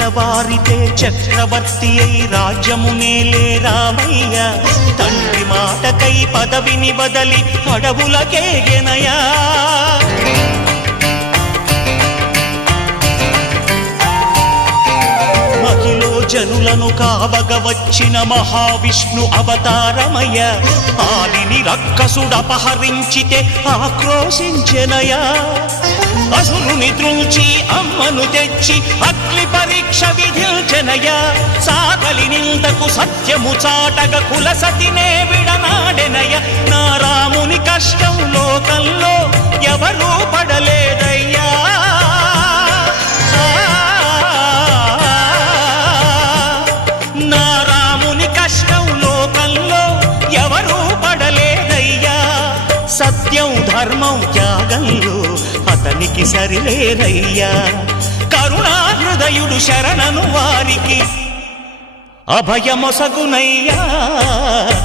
తెల్లవారితే చక్రవర్తి అయి రాజ్యమునేలే రామయ్య తండ్రి మాటకై పదవిని బదలి అడవులకేగెనయా జనులను కావగ వచ్చిన మహావిష్ణు అవతారమయ ఆలిని రక్కసుడపహరించితే ఆక్రోశించెనయా అసురుని త్రుంచి అమ్మను తెచ్చి అగ్ని పరీక్ష విధించెనయా సాగలి నిందకు సత్యము చాటగ కులసతినే విడనాడెనయ నా రాముని కష్టం లోకంలో ఎవరూ పడలేదయ్యా సత్యం ధర్మం త్యాగంలో అతనికి సరిలేరయ్యా కరుణా హృదయుడు శరణను వారికి అభయమొసగునయ్యా